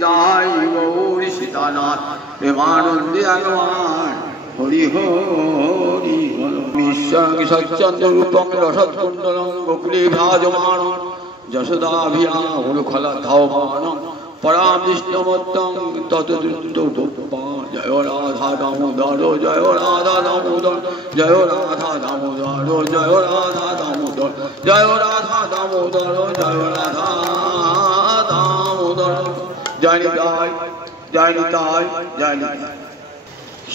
নিতাই গৌর সীতানাথ প্রেমানন্দে আগমান হরি হরি ঈশ্বর সচ্চন্দ্র রূপং রসৎকুণ্ডলং গোকুলে ভ্রাজমান যশোদাভিয়া উলুখলা ধাবমানং পরামৃষ্টমত্তং ততদুত্তপা জয় রাধা দামোদর জয় রাধা দামোদর জয় রাধা দামোদর জয় রাধা দামোদর জয় রাধা দামোদর জয় রাধা দামোদর জয় নিতাই জয় নিতাই জয় নিতাই।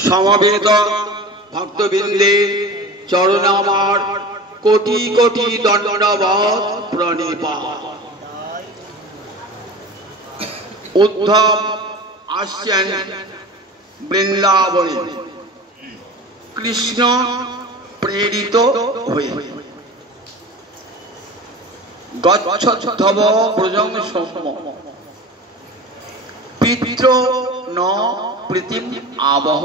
সমবেত ভক্তবৃন্দে চরণে আমার কোটি কোটি দণ্ডবৎ প্রণিপাত। উদ্ধব আসছেন বৃন্দাবনে কৃষ্ণ প্রেরিত হয়ে। গচ্ছদ্ধব ব্রজং সৌম্য পিতৃ ন প্রীতিম আবহ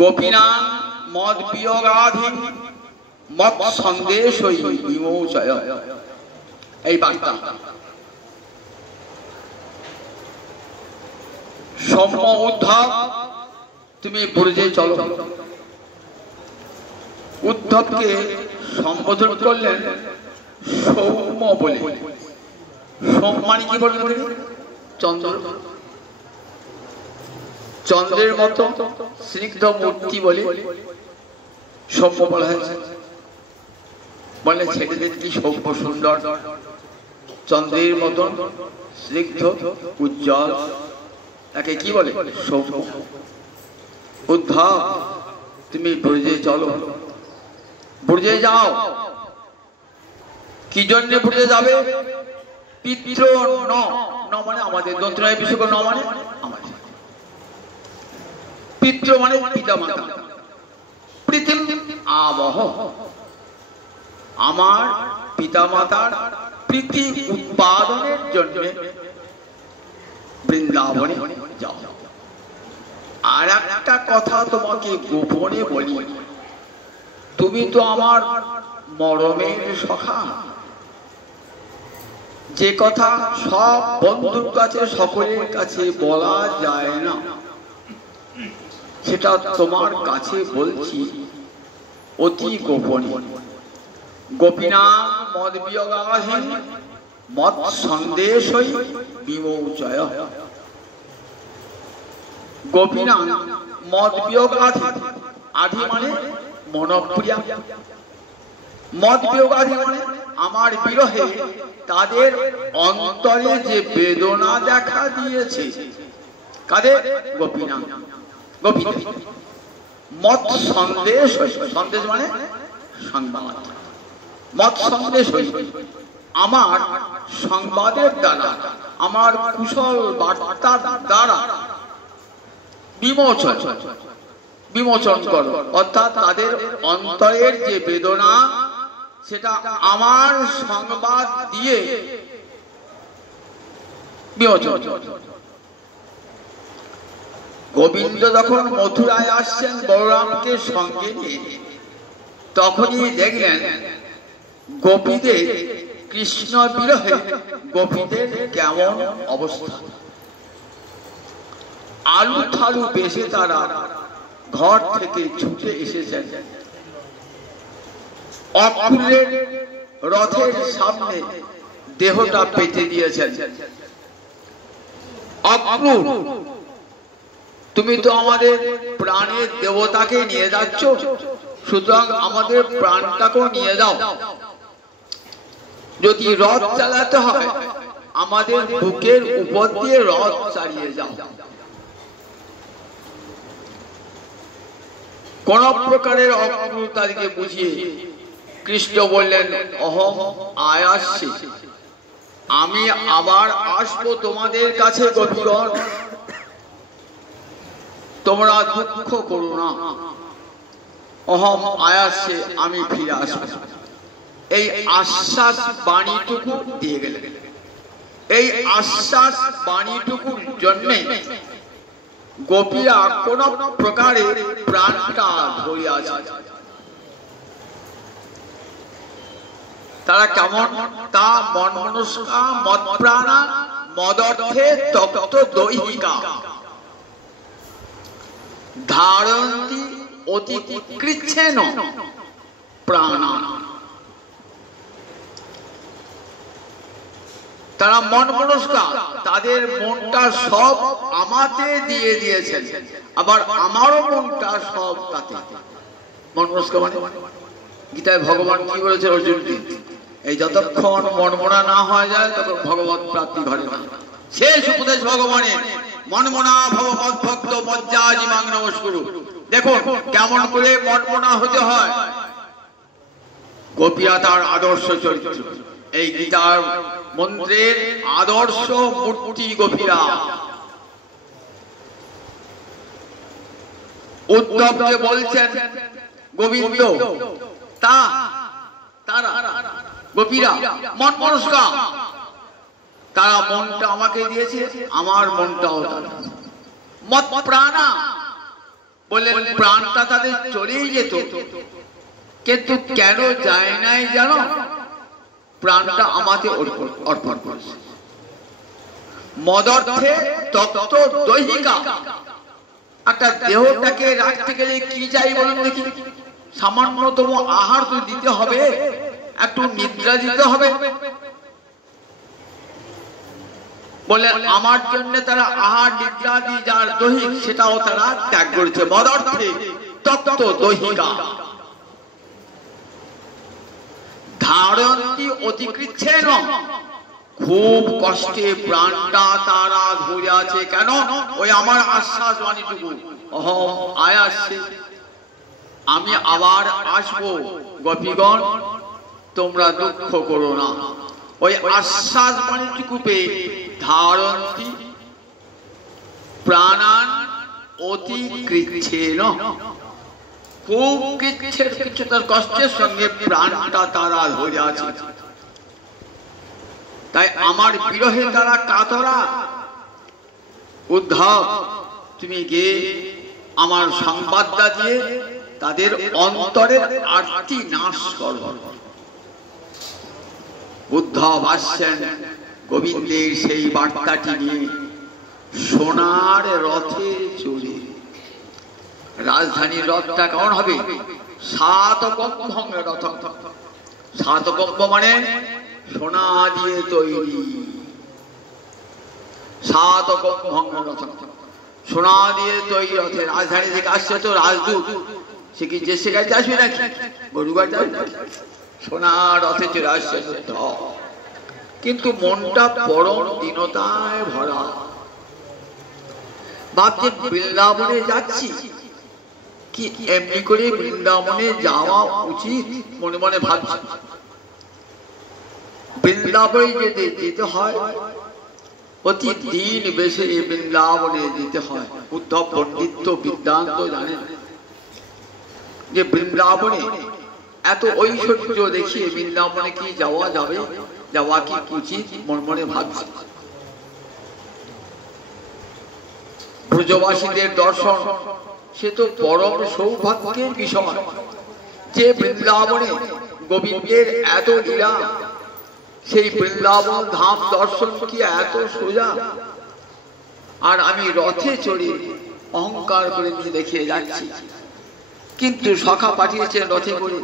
গোপীনাং মদ বিয়োগাধীন মত সন্দেশ বিমোচয়। এই বার্তা সৌম্য উদ্ধব তুমি ব্রজে চলো। উদ্ধবকে সম্বোধন করলেন সৌম্য বলে। সৌম্য মানে কি বললেন? চন্দ্র, চন্দ্রের মতো স্নিগ্ধ মূর্তি বলে সৌম্য বলা হয়েছে। বলে ছেলেদের কি সৌম্য সুন্দর, চন্দ্রের মতন স্নিগ্ধ উজ্জ্বল, তাকে কি বলে? সৌম্য। উদ্ধব তুমি ব্রজে চলো, ব্রজে যাও। কি জন্য ব্রজে যাবে? পিতৃ ন মানে আমাদের দন্তরায় বিশ্বক ন মানে আমাদের পিতৃ মানে পিতা মাতা, প্রীতিম আবহ আমার পিতা মাতার প্রীতি উৎপাদনের জন্য বৃন্দাবনে যাও। আর একটা কথা তোমাকে গোপনে বলি, তুমি তো আমার মরমের সখা। যে কথা সব বন্ধুর কাছে সকলের কাছে বলা যায় না, সেটা তোমার কাছে বলছি অতি গোপনে। গোপীনা মদ বিয়োগাধীন মত সন্দেশ বিমোচয়। গোপীনা মদ বিয়োগাধীন, আধি মানে মনপ্রিয়া, মদ বিয়োগাধী মানে আমার বিরহে তাদের অন্তরে যে বেদনা দেখা দিয়েছে। কাদের? গোপীনা গোপী। মত সন্দেশ, সন্দেশ মানে সংবাদ, মত সন্দেশ আমার সংবাদের দ্বারা, আমার কুশল বার্তার দ্বারা বিমোচন বিমোচন করো। অর্থাৎ তাদের অন্তরের যে বেদনা সেটা আমার সংবাদ দিয়ে বিমোচন। গোবিন্দ যখন মথুরায় আসছেন বলরামকে সঙ্গে নিয়ে, তখনই দেখলেন গোপীদের কৃষ্ণ বিরহে গোপীদের কেমন অবস্থা। আলু থালু বেশে তারা ঘর থেকে ছুটে এসেছেন। অক্রূরের রথের সামনে দেহটা পেতে দিয়েছেন। অক্রূর, তুমি তো আমাদের প্রাণের দেবতাকে নিয়ে যাচ্ছ, সুতরাং আমাদের প্রাণটাকেও নিয়ে যাও। যদি রথ চালাতে হয় আমাদের বুকের উপর দিয়ে রথ চালিয়ে যাও। কোন প্রকারের অক্রূরতাকে বুঝিয়ে কৃষ্ণ বললেন, অহম আয়াসি, আমি আবার আসবো তোমাদের কাছে গোপীগণ, তোমরা দুঃখ করো না। অহম আয়াসে, আমি ফিরে আসবো। এই আশ্বাস বাণীটুকু দিয়ে গেলেন। এই আশ্বাস বাণীটুকুর জন্য গোপীরা কোন প্রকারে প্রাণটা ধরিয়াছে। তারা কেমন? তা মন মনস্কা মদ প্রাণা মদর্থে তপ্ত দৈহিকা ধারন্তি অতি কৃচ্ছেন প্রাণা। তারা মন মনস্কা, তাদের মনটা সব আমাতে দিয়ে দিয়েছেন, আবার আমারও মনটা সব তাতে। মন মনস্কা মানে গীতায় ভগবান কি বলেছে অর্জুনকে? এই যতক্ষণ মনমনা না হয়ে যায় তখন ভগবত প্রাপ্তি ঘটে না। শেষ উপদেশ ভগবানের, মনমনা ভব মদ্ভক্ত মজ্জাজিমাং নমস্কুরু। দেখুন কেমন করে মনমনা হতে হয়। গোপীরা তার আদর্শ চরিত্র, এই গীতার মন্ত্রের আদর্শ মূর্তি গোপীরা। উদ্ধবকে বলছেন গোবিন্দ, তারা গোপীরা মন মনস্কা, তারা মনটা আমাকে দিয়েছে, আমার মনটাও মত প্রাণা বললেন, প্রাণটা তাদের চলেই যেত, কিন্তু কেন যায় নাই জানো? প্রাণটা আমাকে অর্পণ করেছে। মদর্থে তত্ত্ব দৈহিকা, একটা দেহটাকে রাখতে গেলে কি চাই বলুন দেখি? সামান্যতম আহার তো দিতে হবে, একটু নিদ্রা দিতে হবে। বলে আমার জন্য তারা আহার নিদ্রা দিয়ে যার দৈহিক সেটাও তারা ত্যাগ করেছে। মদর্থে তত্ত্ব দৈহিকা ধারন্তি অতিকৃচ্ছেন, খুব কষ্টে প্রাণটা তারা ধরে আছে। কেন? ওই আমার আশ্বাস বাণীটুকু, অহম আয়াসে, আমি আবার আসবো, গোপীগণ তোমরা দুঃখ করো না। ওই আশ্বাস বাণীটুকু পেয়ে ধারন্তি প্রাণান অতিকৃচ্ছেন, খুব কৃচ্ছতার কষ্টের সঙ্গে প্রাণটা তারা ধরে আছে। তাই আমার বিরহে তারা কাতরা। উদ্ধব তুমি গিয়ে আমার সংবাদটা দিয়ে তাদের অন্তরের আরতি নাশ করো। উদ্ধব আসছেন গোবিন্দের সেই বার্তাটি নিয়ে সোনার রথে চড়ে। রাজধানীর রথটা কেমন হবে? সাতকম্ভের রথ। সাতকম্ভ মানে সোনা দিয়ে তৈরি। সাতকম্ভের রথ, সোনা দিয়ে তৈরি রথে। রাজধানী থেকে আসছে তো রাজদূত, সে কি যে সে গাড়িতে আসবে নাকি? গরু গাড়িতে আসবে? সোনার রথে চলে আসছে। কিন্তু মনটা পরম দীনতায় ভরা। ভাবছে বৃন্দাবনে যাচ্ছি, কি এমনি করে বৃন্দাবনে যাওয়া উচিত? মনে মনে ভাবছি। বৃন্দাবনে যদি যেতে হয় অতি দিন বেশি বৃন্দাবনে যেতে হয়। উদ্ধব পণ্ডিত বিদ্যান্ত জানেন যে বৃন্দাবনে এত ঐশ্বর্য দেখিয়ে বৃন্দাবনে কি যাওয়া যাবে, যাওয়া কি উচিত? মনে মনে ভাবছি। ব্রজবাসীদের দর্শন সে তো পরম সৌভাগ্যের বিষয় যে বৃন্দাবনে গোবিন্দের এত লীলা, সেই বৃন্দাবন ধাম দর্শন কি এত সোজা? আর আমি রথে চড়ে অহংকার করে নিয়ে দেখিয়ে যাচ্ছি, কিন্তু সখা পাঠিয়েছেন রথে করে।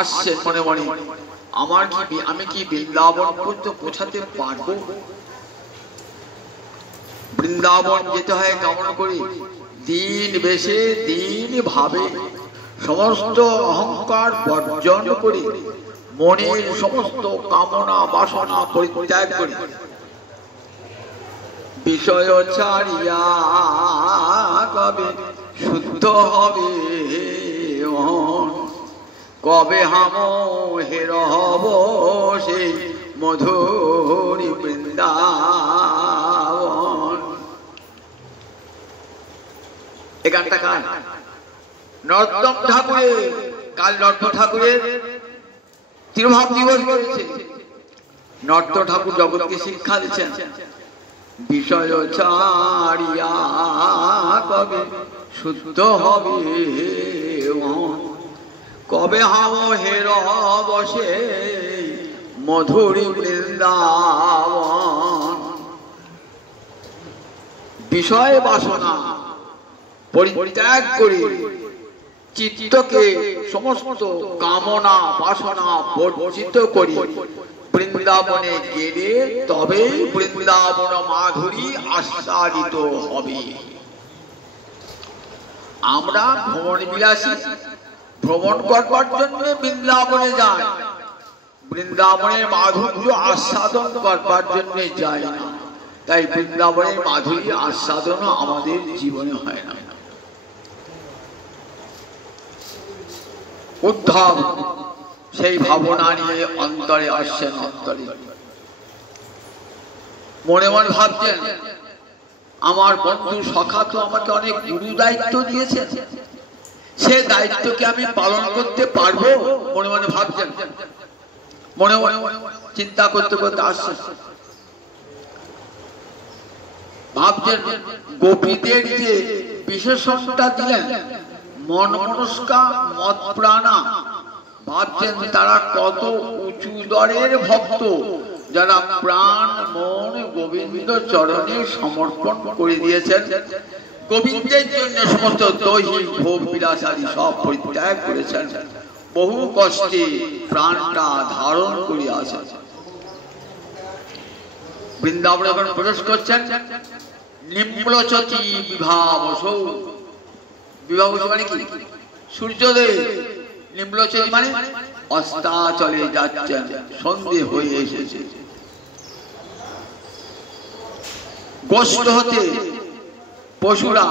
আসছে মনে মনে, আমি কি বৃন্দাবন পর্যন্ত পৌঁছাতে পারবো? বৃন্দাবন যেতে হয় কেমন করে? দিন বেশে দিন ভাবে সমস্ত অহংকার বর্জন করে, মনের সমস্ত কামনা বাসনা পরিত্যাগ করে, বিষয় ছাড়িয়া কবে শুদ্ধ হবে কবে হাম হের হব সেই মধুরী বৃন্দাবন। এই গানটা কার? নর্তম ঠাকুরের। কাল নর্ত ঠাকুরের তিরোভাব দিবস করেছে। নর্ত ঠাকুর জগৎকে শিক্ষা দিচ্ছেন, বিষয় ছাড়িয়া কবে শুদ্ধ হবে কবে হাম হের বসে মধুরী বৃন্দাবন। বিষয় বাসনা পরিত্যাগ করে চিত্তকে সমস্ত কামনা বাসনা বর্জিত করি বৃন্দাবনে গেলে তবেই বৃন্দাবন মাধুরী আস্বাদিত হবে। আমরা ভ্রমণ বিলাসী, ভ্রমণ করবার জন্য বৃন্দাবনে যাই, বৃন্দাবনের মাধুর্য আস্বাদন করবার জন্য যাই না। তাই বৃন্দাবনের মাধুরী আস্বাদন আমাদের জীবনে হয় না। উদ্ধব সেই ভাবনা নিয়ে অন্তরে আসছেন। অন্তরে মনে মনে ভাবছেন, আমার বন্ধু সখা তো আমাকে অনেক গুরু দায়িত্ব দিয়েছে, সে দায়িত্বকে আমি পালন করতে পারবো? মনে মনে ভাবছেন, মনে মনে চিন্তা করতে করতে আসছে। ভাবছেন গোপীদের যে বিশেষণটা দিলেন, মন মনস্কা মত প্রাণা, ভাবছেন তারা কত উঁচু দরের ভক্ত, যারা প্রাণ মন গোবিন্দ চরণে সমর্পণ করে দিয়েছেন। গোবিন্দের জন্য সমস্ত দৈহিক ভোগ বিলাসাদি সব পরিত্যাগ করেছেন, বহু কষ্টে প্রাণটা ধারণ করিয়াছেন। বৃন্দাবনে যখন প্রবেশ করছেন, নিম্নচতি বিভাবসৌ। বিভাবসৌ মানে কি? সূর্যোদয়। নিম্নচতি মানে অস্তাচলে যাচ্ছেন, সন্ধে হয়ে এসেছে। গোষ্ঠ হতে পশুরা,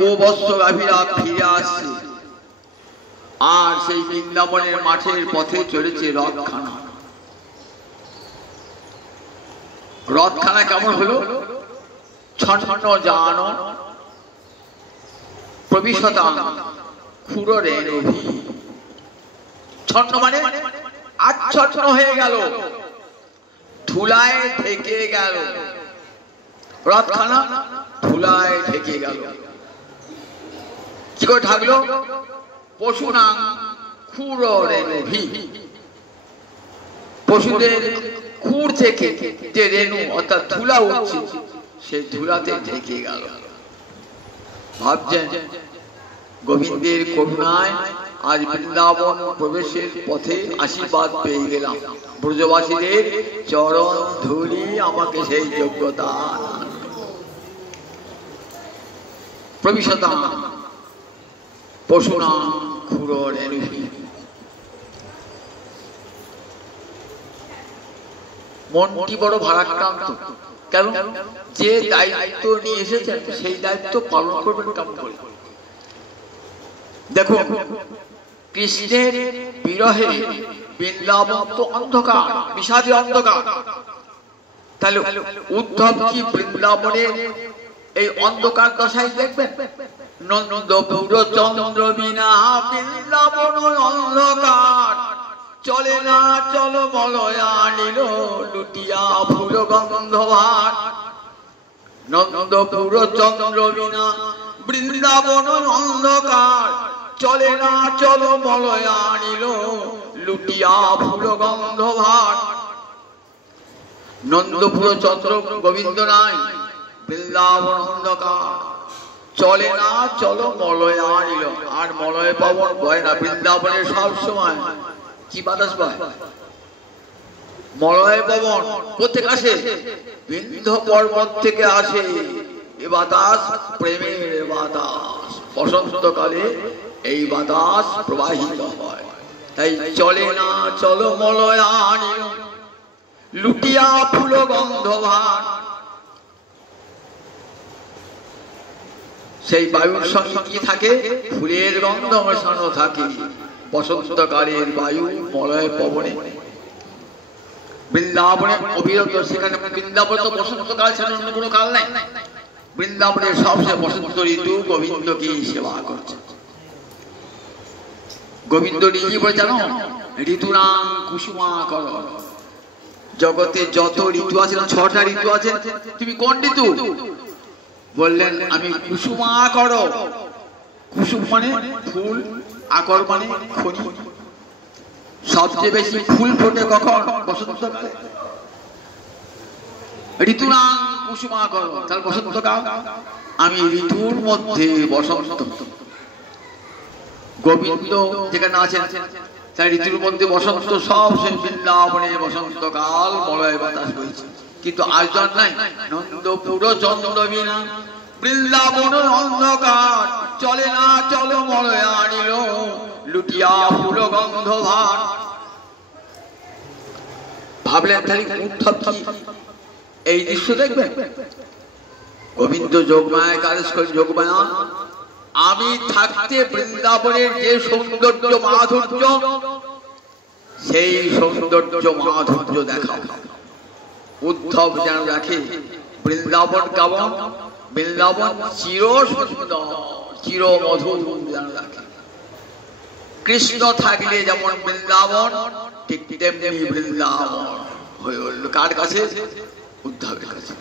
গোবৎস গাভীরা ফিরে আসছে, আর সেই বৃন্দাবনের মাঠের পথে চলেছে রথখানা। রথখানা কেমন হলো? ছন্ন জান প্রবিশতা ক্ষুররেণুভি। ছন্ন মানে আচ্ছন্ন হয়ে গেল, ধুলায় ঢেকে গেল। রথখানা ধুলায় ঢেকে গেল। কি করে ঢাকলো? পশুনাং ক্ষুররেণুভি। পশুদের খুর থেকে যে রেণু অর্থাৎ ধুলা উঠছে, সে ধুলাতে ঢেকে গেল। ভাবছেন গোবিন্দের করুণায় আজ বৃন্দাবন প্রবেশের পথে আশীর্বাদ পেয়ে গেলাম। ব্রজবাসীদের চরণ ধুলি আমাকে সেই যোগ্যতা। প্রবিশতা পশুনা ক্ষুররেণুভি। মনটি বড় ভারাক্রান্ত। কেন? যে দায়িত্ব নিয়ে এসেছেন সেই দায়িত্ব পালন করবেন কেমন করে? দেখো, কৃষ্ণের বিরহে বৃন্দাবন তো অন্ধকার, বিষাদী অন্ধকার। তাহলে উদ্ধব কি বৃন্দাবনের এই অন্ধকার দশায় দেখবেন? নন্দপুর চন্দ্র বিনা বৃন্দাবন অন্ধকার, চলে না চলো মলয়া নিল লুটিয়া ফুল গন্ধভার। নন্দপুর চন্দ্র বিনা বৃন্দাবন অন্ধকার, চলে না চলো মলয়া নিল লুটিয়া ফুল গন্ধভার। নন্দপুর চন্দ্র গোবিন্দ নাই, বৃন্দাবন অন্ধকার, চলে না চলো মলয়া নিল। আর মলয় পাবন বয় না বৃন্দাবনের সব সময়। কি বাতাস পায়? মলয় পবন কোথেকে আসে? বিন্ধ্য পর্বত থেকে আসে। এ বাতাস প্রেমের বাতাস। বসন্তকালে এই বাতাস প্রবাহিত হয়। তাই চলে না চলো মলয়া নিল লুটিয়া ফুল গন্ধভার। সেই বায়ুর সঙ্গে কি থাকে? ফুলের গন্ধ মেশানো থাকে। বসন্তকালের বায়ু মলয় পবনে বৃন্দাবনে অবিরত। সেখানে বৃন্দাবন তো বসন্তকাল ছাড়া অন্য কোনো কাল নাই। বৃন্দাবনের সবচেয়ে বসন্ত ঋতু গোবিন্দকে সেবা করছে। গোবিন্দ নিজে বলে, জানো ঋতুরাং কুসুমা কর। জগতে যত ঋতু আছে, 6টা ঋতু আছে, তুমি কোন ঋতু? বললেন আমি কুসুমা কর। কুসুম মানে ফুল, আকর মানে খনি। সবচেয়ে বেশি ফুল ফোটে কখন? বসন্তকালে। ঋতুরাং কুসুমাকর, তাহলে বসন্তকাল। আমি ঋতুর মধ্যে বসন্ত। গোবিন্দ যেখানে আছেন তার ঋতুর মধ্যে বসন্ত, সব সে বৃন্দাবনে বসন্তকাল মলয় বাতাস বইছে। কিন্তু আজ তো নাই। নন্দপুর চন্দ্র বিনা বৃন্দাবন অন্ধকার, চলে না চলো মলয় আনিল লুটিয়া ফুল গন্ধ ভার। ভাবলেন তাহলে উদ্ধব কি এই দৃশ্য দেখবেন? গোবিন্দ যোগমায় কালেশ করে যোগমায়া, আমি থাকতে বৃন্দাবনের যে সৌন্দর্য মাধুর্য, সেই সৌন্দর্য মাধুর্য দেখাও। উদ্ধব যেন দেখে বৃন্দাবন কেমন, বৃন্দাবন চির সুন্দর চির মধুর যেন দেখে। কৃষ্ণ থাকলে যেমন বৃন্দাবন, ঠিক তেমনি বৃন্দাবন হয়ে উঠল কার কাছে? উদ্ধবের কাছে।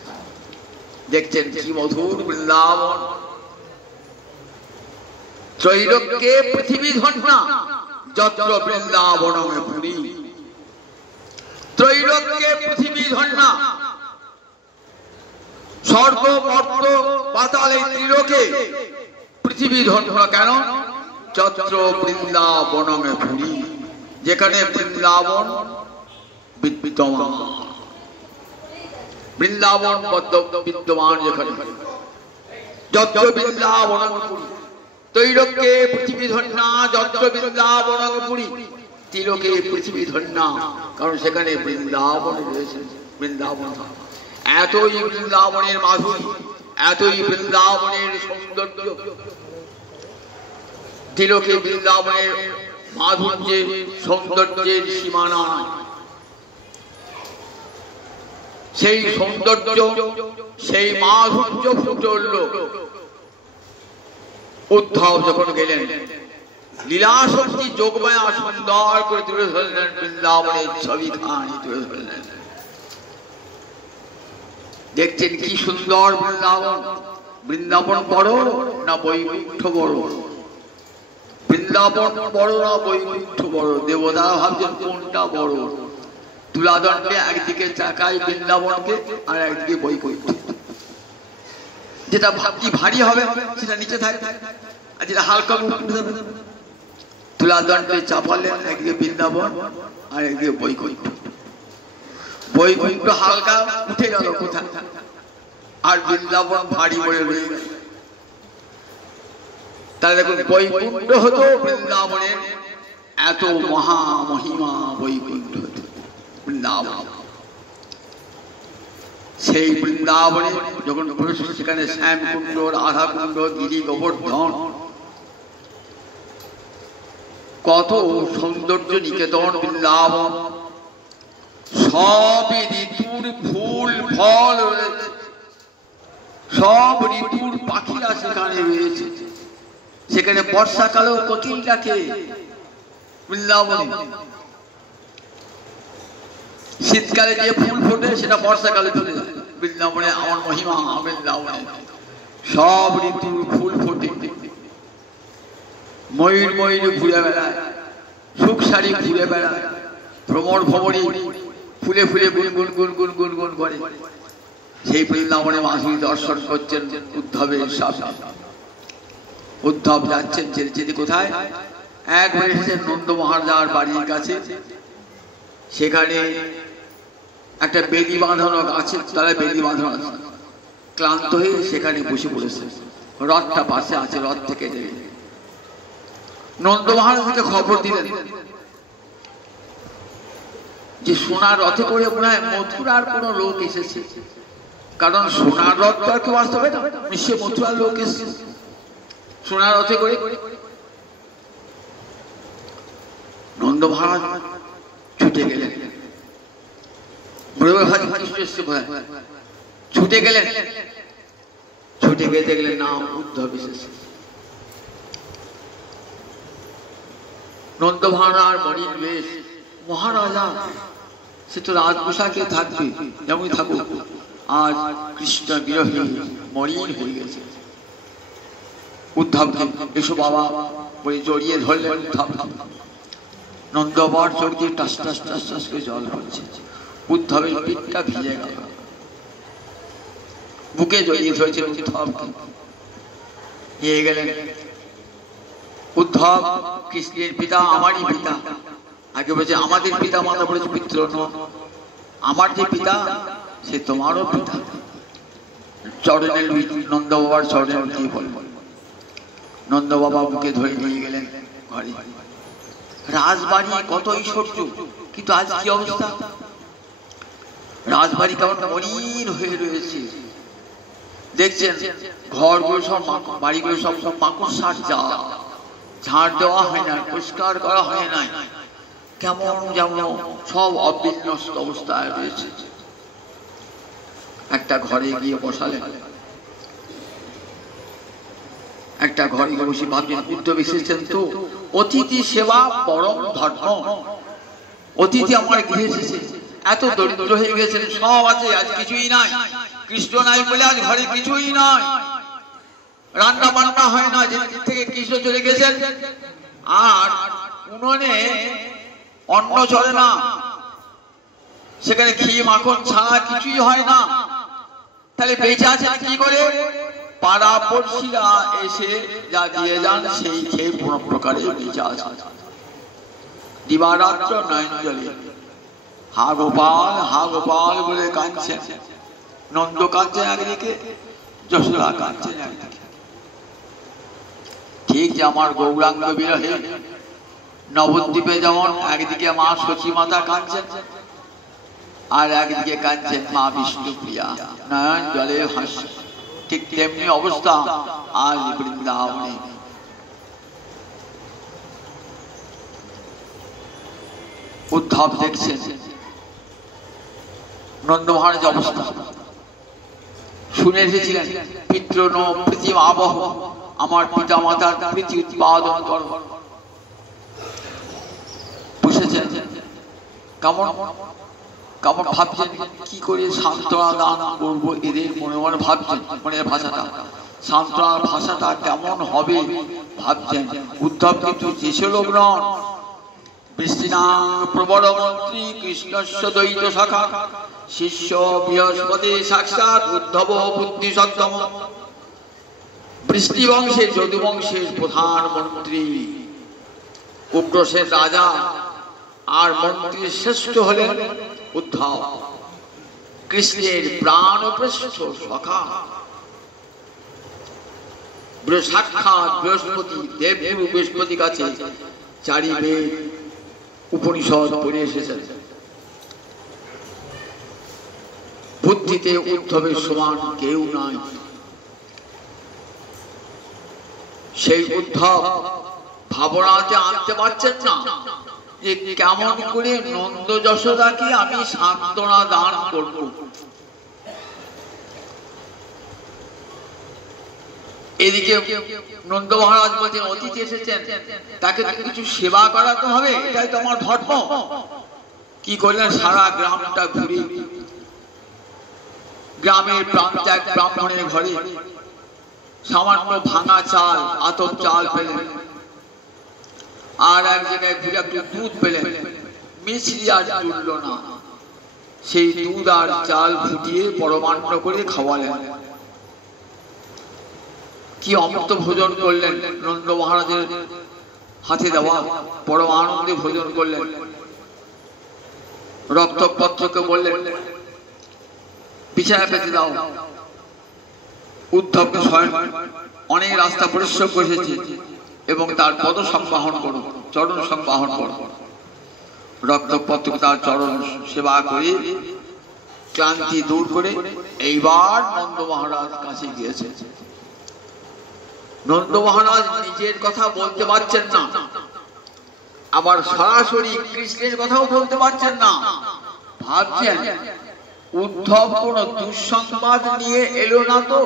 দেখছেন কি মধুর বৃন্দাবন। ত্রৈলোক্যে পৃথিবী ধন্যা যত্র বৃন্দাবনমে পুরী। ত্রৈলোক্যে পৃথিবী ধন্যা, স্বর্গ মর্ত পাতাল এই ত্রিলোকে পৃথিবী ধন্য কেন? যত্র বৃন্দাবনমে পুরী, যেখানে বৃন্দাবন বিদ্যমান। বৃন্দাবন বিদ্যমান যেখানে, যত্র বৃন্দাবনমে পুরী। ত্রৈলোক্যে পৃথিবী ধন্যা যত্র বৃন্দাবনমে পুরী। ত্রিলোকে পৃথিবী ধন্যা, কারণ সেখানে বৃন্দাবন রয়েছে। বৃন্দাবন এতই বৃন্দাবনের মাধুরী, এতই বৃন্দাবনের সৌন্দর্য। ত্রিলোকে বৃন্দাবনের মাধুর্যে সৌন্দর্যের সীমানা। সেই সৌন্দর্য সেই মাধুর্য ফুটে উঠল। উদ্ধব যখন গেলেন, লীলাশক্তি যোগমায়া সুন্দর করে তুলে ধরলেন, বৃন্দাবনের ছবি খানি তুলে ধরলেন। দেখছেন কি সুন্দর বৃন্দাবন। বৃন্দাবন বড় না বৈকুণ্ঠ বড়? বৃন্দাবন বড় না বৈকুণ্ঠ বড়? দেবতারা ভাবছেন কোনটা বড়। তুলাদণ্ডে একদিকে চাকায় বৃন্দাবনকে আর একদিকে বৈকুণ্ঠ। যেটা ভাবছি ভারী হবে সেটা নিচে থাকে, আর যেটা হালকা তুলাদণ্ডে চাপালেন একদিকে বৃন্দাবন আর একদিকে বৈকুণ্ঠ। বৈকুণ্ঠ হালকা উঠে গেল কোথায়, আর বৃন্দাবন ভারী বলে রয়ে গেল। তাহলে দেখুন, বৈকুণ্ঠ হতো বৃন্দাবনের এত মহা মহিমা। বৈকুণ্ঠ হতো বৃন্দাবন। সেই বৃন্দাবনে যখন সেখানে শ্যামকুণ্ড, রাধাকুণ্ড, গিরি গোবর্ধন, কত সৌন্দর্য নিকেতন বৃন্দাবন। সব ঋতুর ফুল ফল রয়েছে, সব ঋতুর পাখিরা সেখানে রয়েছে। সেখানে বর্ষাকালেও কোকিল ডাকে বৃন্দাবনে। শীতকালে যে ফুল ফোটে সেটা বর্ষাকালে চলে যায় বৃন্দাবনে। আমার মহিমা বৃন্দাবনে সব ঋতুর ফুল ফোটে। ময়ূর ময়ূর ঘুরে বেড়ায়, সুখ শাড়ি ঘুরে বেড়ায়, ভ্রমর ভ্রমরি ফুলে ফুলে গুনগুন গুনগুন গুনগুন করে। সেই বৃন্দাবনে মাধুরী দর্শন করছেন উদ্ধবের সামনে। উদ্ধব যাচ্ছেন যেতে কোথায়? একবার এসেছেন নন্দ মহারাজার বাড়ির কাছে। সেখানে একটা বেদি বাঁধানো গাছের তলায় বেদি বাঁধানো আছে। ক্লান্ত হয়ে সেখানে বসে পড়েছে। রথটা পাশে আছে, রথ থেকে দেবে। নন্দ মহারাজকে খবর দিলেন যে সোনার রথে করে মনে হয় মথুরার কোনো লোক এসেছে। কারণ সোনার রথ তো আর কেউ আসতে হবে না, নিশ্চয়ই মথুরার লোক এসেছে সোনার রথে করে। নন্দ মহারাজ ছুটে গেলেন, ছুটে গেলেন। ছুটে গিয়ে দেখলেন না, উদ্ধব এসেছে। নন্দ মহারাজ মরিন বেশ। মহারাজা সে তো রাজপোশাকে থাকবে, যেমন থাকুক, আজ কৃষ্ণ বিরোহী মরিন হয়ে গেছে। উদ্ধব এসো বাবা বলে জড়িয়ে ধরলেন। উদ্ধব নন্দবার চোখ দিয়ে টাস টাস টাস টাস করে জল পড়ছে। উদ্ধবের পিঠটা ভিজে গেল, বুকে জড়িয়ে ধরেছে উদ্ধবকে। নিয়ে গেলেন। উদ্ধব কৃষ্ণের পিতা, আমারই পিতা। আগে বলছে আমাদের পিতা মাতা, বলেছে পিতৃ নয়, আমার যে পিতা সে তোমারও পিতা। চরণে নন্দ বাবার চরণে উঠিয়ে বল। নন্দ বাবা বুকে ধরে নিয়ে গেলেন ঘরে। রাজবাড়ি কত ঐশ্বর্য, কিন্তু আজ কি অবস্থা? রাজবাড়ি কেমন মলিন হয়ে রয়েছে। দেখছেন ঘরগুলো সব, বাড়িগুলো সব সব মাকড়সার জাল, ঝাড় দেওয়া হয় না, পরিষ্কার করা হয় না, কেমন যেমন সব অবিন্যস্ত অবস্থায় রয়েছে। একটা ঘরে গিয়ে বসালেন। একটা ঘরে গিয়ে বসে ভাবছেন, উদ্ধব এসেছেন তো, অতিথি সেবা পরম ধর্ম। অতিথি আমার গৃহে এসেছে, এত দরিদ্র হয়ে গেছেন, সব আছে আজ কিছুই নাই। কৃষ্ণ নাই বলে আজ ঘরে কিছুই নাই, রান্না বান্না হয় না, যেদিন থেকে কৃষ্ণ চলে গেছেন। আর উনুনে অন্ন চলে না, সেখানে ঘি মাখন ছাড়া কিছুই হয় না। তাহলে বেঁচে আছেন কি করে? পাড়া পড়শিরা এসে যা দিয়ে যান সেই খেয়ে কোনো প্রকারে বেঁচে আছে। দিবারাত্র নয়ন জলে হা গোপাল বলে কাঁদছেন। নন্দ কাঁদছেন একদিকে, যশোদা কাঁদছেন একদিকে। ঠিক যে আমার গৌরাঙ্গ বিরহে নবদ্বীপে যেমন একদিকে মা সচী মাতা কাঁদছেন, আর একদিকে কাঁদছেন মা বিষ্ণুপ্রিয়া, নয়ন জলে হাসছে। ঠিক তেমনি অবস্থা আজ বৃন্দাবনে। উদ্ধব দেখছেন নন্দ মহারাজ অবস্থা, শুনে এসেছিলেন পিতৃ প্রীতি আবহ, আমার পিতা মাতার প্রীতি উৎপাদন কর। বসেছেন, কেমন কেমন ভাবছেন, কি করে সান্ত্বনা দান করবো এদের মনে মনে ভাবছেন। মনের ভাষাটা, সান্ত্বনার ভাষাটা কেমন হবে ভাবছেন। উদ্ধব কিন্তু যেসে লোক নন। বৃষ্টিনাং প্রবর মন্ত্রী কৃষ্ণস্য দ্বৈত শাখা, শিষ্য বৃহস্পতি সাক্ষাৎ উদ্ধব বুদ্ধি সত্তম। বৃষ্টি বংশের যদু বংশের প্রধানমন্ত্রী, উগ্রসেন রাজা, আর মন্ত্রীর শ্রেষ্ঠ হলেন উদ্ধব, কৃষ্ণের প্রাণ শ্রেষ্ঠ সখা। সাক্ষাৎ বৃহস্পতি, দেবগুরু বৃহস্পতির কাছে চারি বেদ উপনিষদ পড়ে এসেছেন। বুদ্ধিতে উদ্ধবের সমান কেউ নাই। সেই উদ্ধব ভাবনাতে আনতে পারছেন না যে কেমন করে নন্দ যশোদাকে আমি সান্ত্বনা দান করব। এদিকে নন্দ মহারাজ বলছেন অতিথি এসেছেন, তাকে কিছু সেবা করাতে হবে, এটাই তো আমার ধর্ম। কি করলেন, সারা গ্রামটা ঘুরে গ্রামের প্রান্তে এক ব্রাহ্মণের ঘরে সামান্য ভাঙা চাল, আতপ চাল পেলেন। আর এক জায়গায় ঘুরে একটু দুধ পেলেন, মিছরি আর জুড়ল না। সেই দুধ আর চাল ফুটিয়ে পরমান্ন করে খাওয়ালেন। কি অমৃত ভোজন করলেন, নন্দ মহারাজের হাতে দেওয়া পরম আনন্দে ভোজন করলেন। রক্তপত্রকে বললেন বিছানা পেতে দাও। উদ্ধবকে স্বয়ং অনেক রাস্তা পরিশ্রম করেছে এবং তার পদ সংবাহন করো, চরণ সংবাহন করো। রক্তপত্র তার চরণ সেবা করে ক্লান্তি দূর করে এইবার নন্দ মহারাজ কাছে গিয়েছে। নন্দ মহারাজ নিজের কথা বলতে পারছেন না, আবার সরাসরি কৃষ্ণের কথাও বলতে পারছেন না। ভাবছেন উদ্ধব কোন দুঃসংবাদ নিয়ে এলো না তো?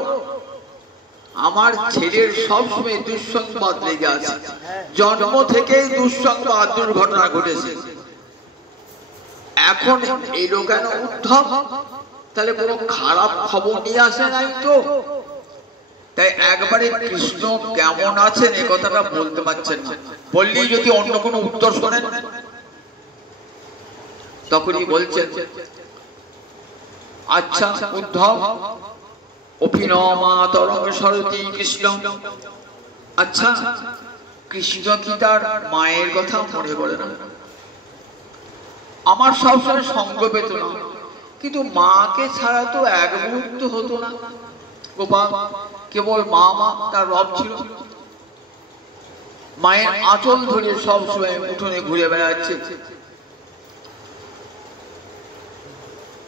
আমার ছেলের সবসময় দুঃসংবাদ লেগে আছে, জন্ম থেকেই দুঃসংবাদ, দুর্ঘটনা ঘটেছে। এখন এলো কেন উদ্ধব? তাহলে কোনো খারাপ খবর নিয়ে আসে নাই তো? তাই একবারে কৃষ্ণ কেমন আছেন এ কথাটা বলতে পারছেন না। বললেই যদি অন্য কোনো উত্তর শোনেন তখনই বলছেন, আচ্ছা উদ্ধব, অভিনমাতরং সরতি কৃষ্ণ, আচ্ছা কৃষ্ণ কি তার মায়ের কথা মনে করে না? আমার সবসময় সঙ্গ পেত না, কিন্তু মাকে ছাড়া তো এক মুহূর্ত হতো না। গোপাল কেবল মা মা তার রব ছিল। মায়ের আঁচল ধরে সবসময় উঠোনে ঘুরে বেড়াচ্ছে,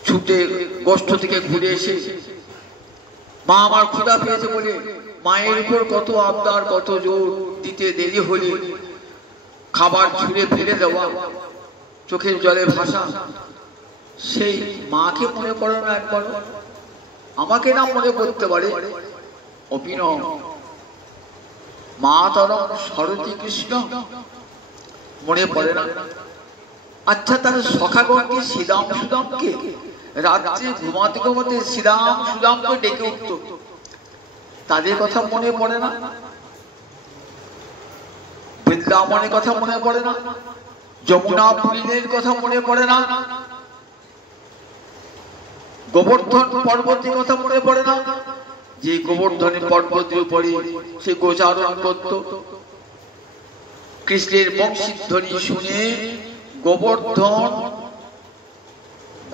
ছুটে গোষ্ঠ থেকে ঘুরে এসে মা আমার ক্ষুধা পেয়েছে বলে মায়ের উপর কত আবদার, কত জোর, দিতে দেরি হলে খাবার ছুঁড়ে ফেলে দেওয়া, চোখের জলে ভাসা। সেই মাকে মনে পড়ে না একবার? আমাকে না মনে করতে পারে? অভিনব মা তরং সরতি কৃষ্ণ মনে পড়ে না? আচ্ছা তার সখাগণকে শ্রীরাম সুদামকে রাত্রে ঘুমাতে ঘুমাতে শ্রীরাম সুদামকে ডেকে উঠত, তাদের কথা মনে পড়ে না? বৃন্দাবনের কথা মনে পড়ে না? যমুনা পুরীদের কথা মনে পড়ে না? গোবর্ধন পর্বতের কথা মনে পড়ে না? যে গোবর্ধনের পর্বতের উপরে সে গোচারণ করত, কৃষ্ণের বংশীধ্বনি শুনে গোবর্ধন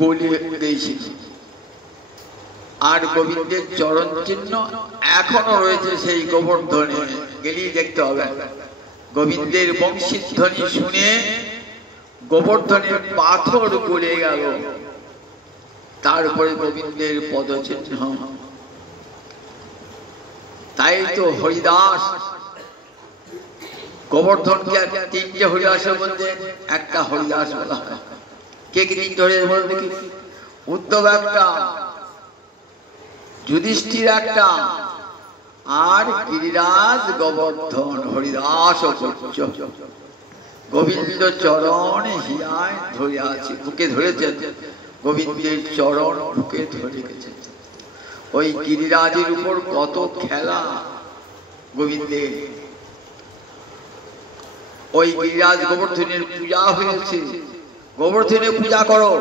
গলিয়ে গেছিল। আর গোবিন্দের চরণ চিহ্ন এখনো রয়েছে সেই গোবর্ধনে, গেলেই দেখতে হবে। গোবিন্দের বংশীধ্বনি শুনে গোবর্ধনের পাথর গলে গেল, তারপরে গোবিন্দের পদচিহ্ন। তাই তো হরিদাস গোবর্ধনকে তিনটে হরিদাসের মধ্যে একটা হরিদাস বলা হয়। কে কি তিনটে হরিদাস বলে দেখি? উদ্ধব একটা, যুধিষ্ঠির একটা, আর গিরিরাজ গোবর্ধন হরিদাস। গোবিন্দ চরণ হিয়ায় ধরে আছে, বুকে ধরেছেন। গোবিন্দের চরণ বুকে ধরে গেছে। ওই গিরিরাজের উপর কত খেলা গোবিন্দের। ওই গিরিরাজ গোবর্ধনের পূজা হয়েছে। গোবর্ধনের পূজা করো।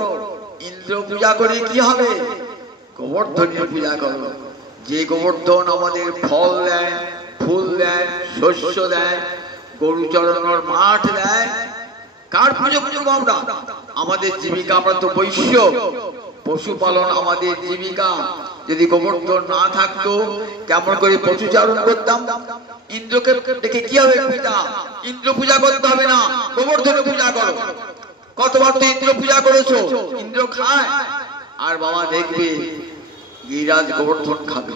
ইন্দ্র পূজা করে কি হবে? গোবর্ধনের পূজা করো। যে গোবর্ধন আমাদের ফল দেয়, ফুল দেয়, শস্য দেয়, গরু চড়ানোর মাঠ দেয়, কার পুজো করবো আমরা? আমাদের জীবিকা, আমরা তো বৈশ্য, পশুপালন আমাদের জীবিকা। যদি গোবর্ধন না থাকতো কেমন করে পশু চারণ করতাম? ইন্দ্রকে দেখে কি হবে? পিতা ইন্দ্র পূজা করতে হবে না, গোবর্ধনের পূজা করো। কতবার তো ইন্দ্র পূজা করেছো, ইন্দ্র খায়। আর বাবা দেখবে গিরিরাজ গোবর্ধন খাবে।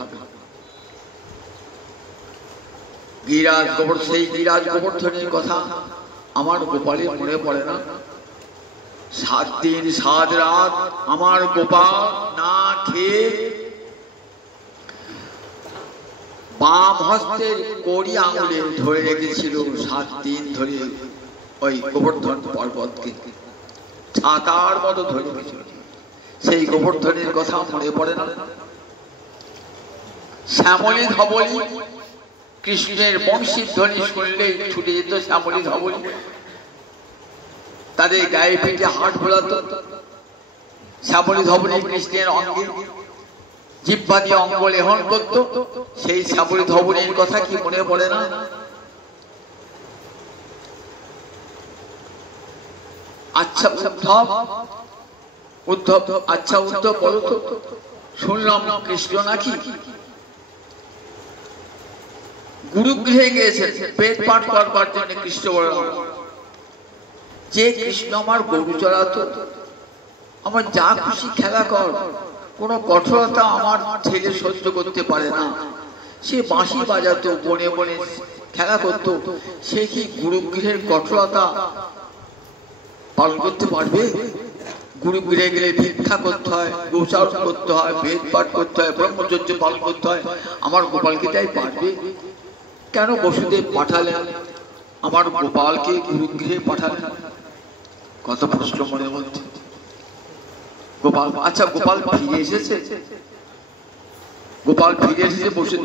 গিরিরাজ গোবর্ধন, সেই গিরিরাজ গোবর্ধনের কথা আমার গোপালের মনে পড়ে না? 7 দিন 7 রাত আমার গোপাল না খেয়ে বাম হস্তের কড়ি আঙুলে ধরে রেখেছিল 7 দিন ধরে ওই গোবর্ধন পর্বতকে, ছাতার মতো ধরে রেখেছিল। সেই গোবর্ধনের কথা মনে পড়ে না? শ্যামলী ধবলী, কৃষ্ণের বংশীর ধ্বনি শুনলেই ছুটে যেত শ্যামলী ধবলী। তাদের গায়ে পিঠে হাট বোলাতো। শ্যামলী ধবলী কৃষ্ণের অঙ্গে জিহ্বা দিয়ে অঙ্গ লেহন করত। সেই শ্যামলী ধবলীর কথা কি মনে পড়ে না? আচ্ছা উদ্ধব, আচ্ছা উদ্ধব বলো তো, শুনলাম কৃষ্ণ নাকি গুরুগৃহে গিয়েছেন পেট পাঠ করবার জন্য। কৃষ্ণ বললাম, যে কৃষ্ণ আমার গরু চড়াতো, আমার যা খুশি খেলা কর, কোনো কঠোরতা আমার ছেলে সহ্য করতে পারে না। সে বাঁশি বাজাতো, বনে বনে খেলা করতো, সে কি গুরুগৃহের কঠোরতা পালন করতে পারবে? গুরুগৃহে গেলে ভিক্ষা করতে হয়, গোচারণ করতে হয়, বেদ পাঠ করতে হয়, ব্রহ্মচর্য পালন করতে হয়। আমার গোপালকে তাই পারবে? কেন বসুদেব পাঠালেন, আমার গোপালকে গুরুগৃহে পাঠালেন? কত প্রশ্ন মনের মধ্যে। গোপাল, আচ্ছা গোপাল ফিরে এসেছে? গোপাল ফিরে এসেছে বসে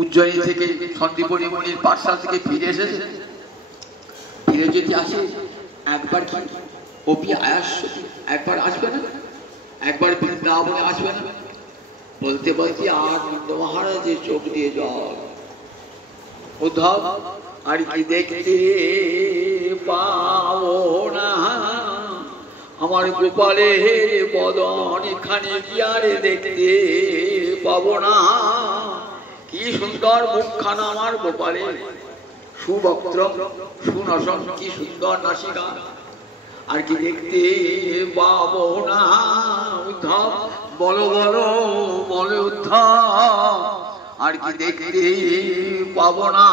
উজ্জয়িনী থেকে, সন্দীপনী মুনির পাঠশালা থেকে ফিরে এসেছে। ফিরে যদি আসে একবার কি অপি আয়াস একবার আসবে না, একবার বৃন্দাবনে আসবে না? বলতে বলতে আর নন্দ মহারাজের চোখ দিয়ে জল। উদ্ধব আর কি দেখতে পাও না, আমার গোপালের বদন এখানে কি আর দেখতে পাবো না? কি সুন্দর মুখখানা আমার গোপালের, সুবক্ত্র সুনসন, কি সুন্দর নাসিকা, আর কি দেখতে পাবো না? উদ্ধব বলো বলো বলে উদ্ধব, আর কি দেখতে পাবো না?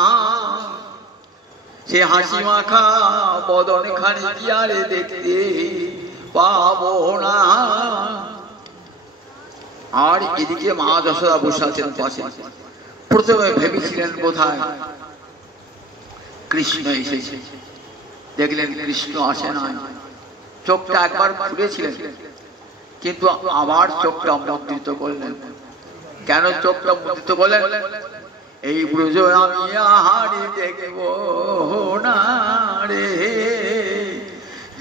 সে হাসি মাখা বদন খানি কি আর দেখতে পাবো না? আর এদিকে মা যশোদা বসে আছেন পাশে। প্রথমে ভেবেছিলেন বোধহয় কৃষ্ণ এসেছে, দেখলেন কৃষ্ণ আসে না, চোখটা একবার খুলেছিলেন, কিন্তু আবার চোখটা মুদ্রিত করলেন। কেন চোখটা মুদ্রিত করলেন? এই ব্রজ আমি আহারি দেখব না রে,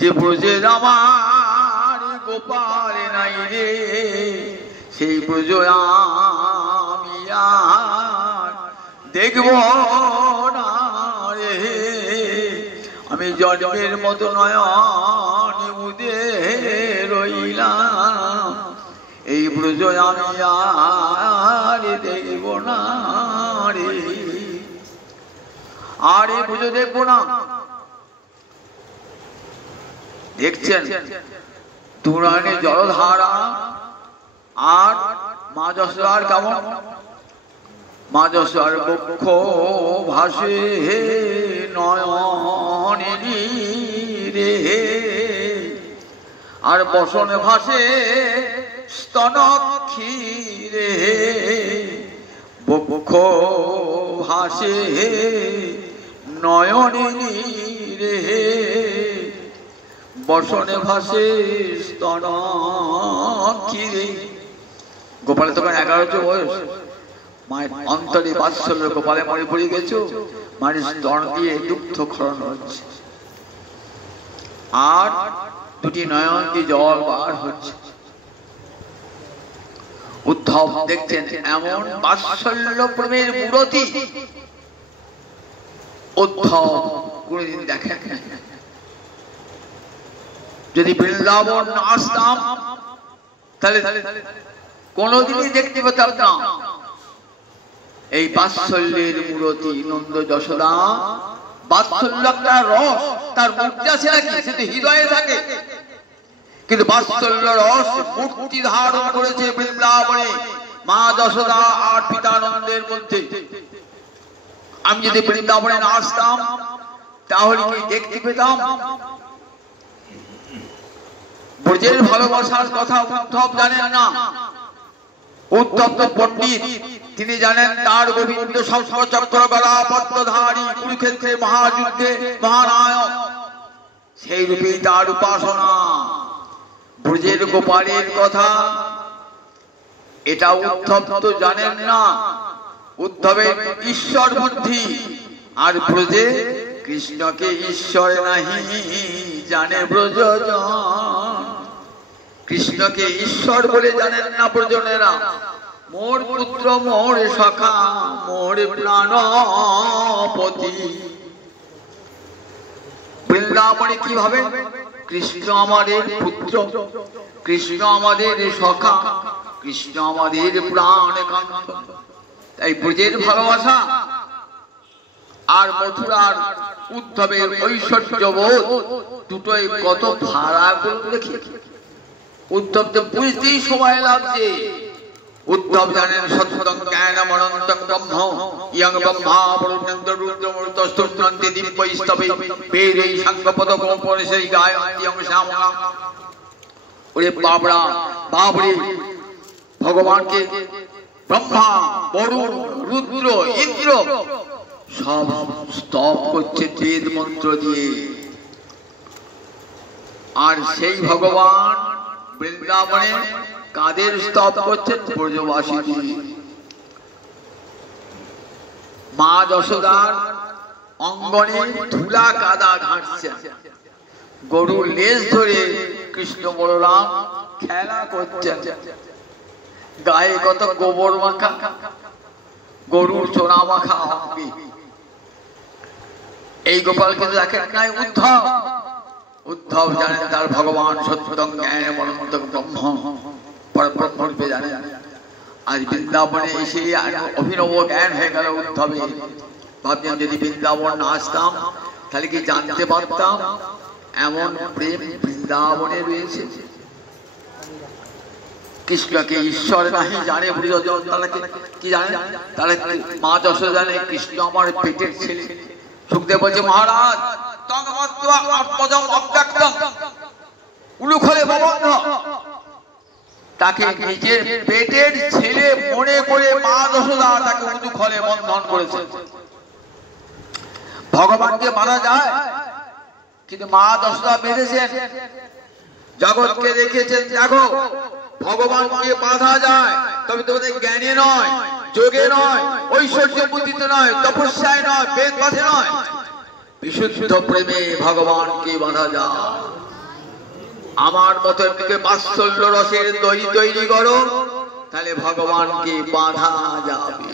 যে ব্রজে আমার গোপাল নাই রে, সেই ব্রজ আমি আর দেখব না রে। আমি জন্মের মতো নয়ন মুদে রইলাম, এই ব্রজ আমি আর দেখব না রে, আর এই ব্রজ দেখব না। দেখছেন দুরানে জলধারা, আর মা যশোদার কেমন? মা যশোদার বক্ষ ভাসে নয়নে রে, আর বসনে ভাসে স্তনক্ষী রে, বক্ষ ভাসে নয়নে রে, বসনে ভাসে স্তনক্ষী রে। গোপালে তখন 11 বয়স, মায়ের অন্তরে বাৎসল্য গোপালে মরে পড়ে গেছে, মায়ের স্তন দিয়ে দুগ্ধ ক্ষরণ হচ্ছে, আর দুটি নয়ন দিয়ে জল বার হচ্ছে। উদ্ধব দেখছেন এমন বাৎসল্য প্রেমের মূরতি উদ্ধব কোনদিন দেখেন। যদি বৃন্দাবন না আসতাম তাহলে কোনদিনই দেখতে পেতাম না এই বাৎসল্যের মূরতি নন্দ যশোদা। বাৎসল্য একটা রস, তার মূর্তি আছে নাকি? সে তো হৃদয়ে থাকে, কিন্তু বাৎসল্য রস মূর্তি ধারণ করেছে বৃন্দাবনে মা যশোদা আর পিতানন্দের মধ্যে। আমি যদি বৃন্দাবনে না আসতাম তাহলে কি দেখতে পেতাম? ব্রজের ভালোবাসার কথা উদ্ধব জানেন না। উদ্ধব তো পণ্ডিত, তিনি জানেন তার গোবিন্দ শঙ্খচক্র গলা পদ্মধারী, কুরুক্ষেত্রে মহাযুদ্ধে মহানায়ক, সেই রূপে তার উপাসনা। ব্রজের গোপালের কথা এটা উদ্ধব তো জানেন না। উদ্ধবের ঈশ্বর বুদ্ধি, আর ব্রজে কৃষ্ণকে ঈশ্বর নাহি জানে ব্রজজন। কৃষ্ণকে ঈশ্বর বলে জানেন না ব্রজনেরা। মোর পুত্র মোর সখা মোর প্রাণপতি। বৃন্দাবনে কিভাবে কৃষ্ণ আমাদের পুত্র, কৃষ্ণ আমাদের সখা, কৃষ্ণ আমাদের প্রাণ কান্ত। তাই ব্রজের ভালোবাসা আর মথুরার উদ্ধবের ঐশ্বর্যবোধ দুটোই কত ভাড়া দেখি। উদ্ধব তো বুঝতেই সময় লাগছে। উদ্ধব জানেন সত্যং জ্ঞানম অনন্তং ব্রহ্ম ইয়ং ব্রহ্মা পরমেন্দ্র রুদ্রমূর্তস্তন্তে দিব্যস্তবে বেদে সাঙ্গপদোপনিষে গায়ন্তি ইয়ং শ্যামা। ওরে বাবরা বাবরে, ভগবানকে ব্রহ্মা বরুণ রুদ্র ইন্দ্র সব স্তব করছে বেদ মন্ত্র দিয়ে। আর সেই ভগবান বৃন্দাবনে কাদের স্তব করছেন? ব্রজবাসী। মা যশোদার অঙ্গনে ধুলা কাদা ঘাটছে, গরুর লেজ ধরে কৃষ্ণ বলরাম খেলা করছেন। গায়ে কত গোবর মাখা, গরুর চোনা মাখা অঙ্গে। এই গোপালকে দেখেন নাই উদ্ধব। উদ্ধব জানেন তার ভগবান সত্যং জ্ঞান অনন্ত ব্রহ্ম পরব্রহ্ম রূপে জানেন। আজ বৃন্দাবনে এসে অভিনব জ্ঞান হয়ে গেল উদ্ধবে। ভাবছেন যদি বৃন্দাবন না আসতাম তাহলে কি জানতে পারতাম এমন প্রেম বৃন্দাবনে রয়েছে। কৃষ্ণকে ঈশ্বর নাহি জানে বুড়িজন, তারা কি জানে? তারা মা যশোদা জানে কৃষ্ণ আমার পেটের ছেলে। সুখদেব বলছে মহারাজ তাকে নিজের পেটের ছেলে মনে করে মা যশোদা তাকে উলুখলে বন্ধন করেছে। ভগবানকে মারা যায় কিন্তু মা যশোদা বেঁধেছেন, জগৎকে রেখেছেন। দেখো ভগবানকে বাঁধা যায়, তবে তোমাদের জ্ঞানে নয়, যোগে নয়, ঐশ্বর্য বুদ্ধিতে নয়, তপস্যায় নয়, বেদ পাঠে নয়, বিশুদ্ধ প্রেমে ভগবানকে বাঁধা যায়। আমার মতের থেকে বাৎসল্য রসের দই তৈরি করো, তাহলে ভগবানকে বাঁধা যাবে।